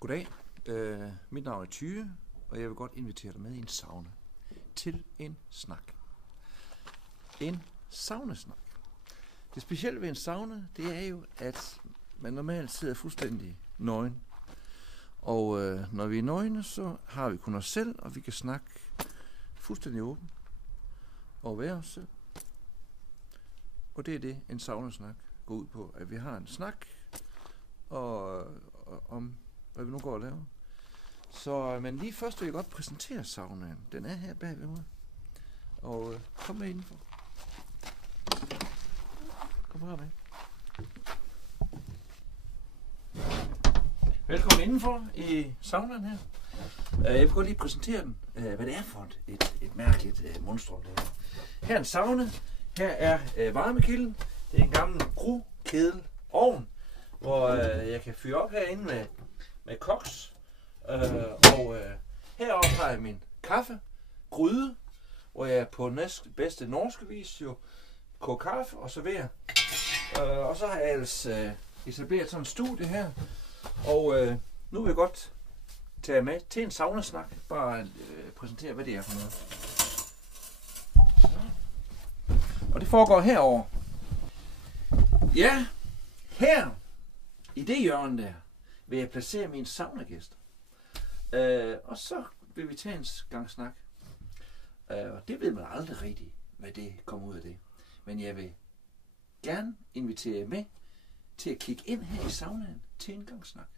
Goddag, mit navn er Tyge, og jeg vil godt invitere dig med i en sauna. Til en snak. En saunasnak. Det specielle ved en sauna, det er jo, at man normalt sidder fuldstændig nøgen. Og når vi er nøgne, så har vi kun os selv, og vi kan snakke fuldstændig åbent og være os selv. Og det er det, en saunasnak går ud på, at vi har en snak om, hvad vi nu går og laver. Så, men lige først vil jeg godt præsentere saunaen. Den er her bagved mig. Og kom med indenfor. Kom her med. Velkommen indenfor i saunaen her. Jeg vil godt lige præsentere den, hvad det er for et mærkeligt monstrum. Her er en sauna. Her er varmekilden. Det er en gammel brokedel ovn, hvor jeg kan fyre op herinde med koks. Heroppe har jeg min kaffegryde, hvor jeg på næstbedste norske vis jo koger kaffe og serverer. Og så har jeg ellers etableret sådan en studie her. Og nu vil jeg godt tage med til en saunasnak. Bare præsentere, hvad det er for noget. Og det foregår herover. Ja, her i det hjørne der vil jeg placere mine saunagæster. Og så vil vi tage en gang snak. Og det ved man aldrig rigtigt, hvad det kommer ud af det. Men jeg vil gerne invitere jer med til at kigge ind her i saunaen til en gang snak.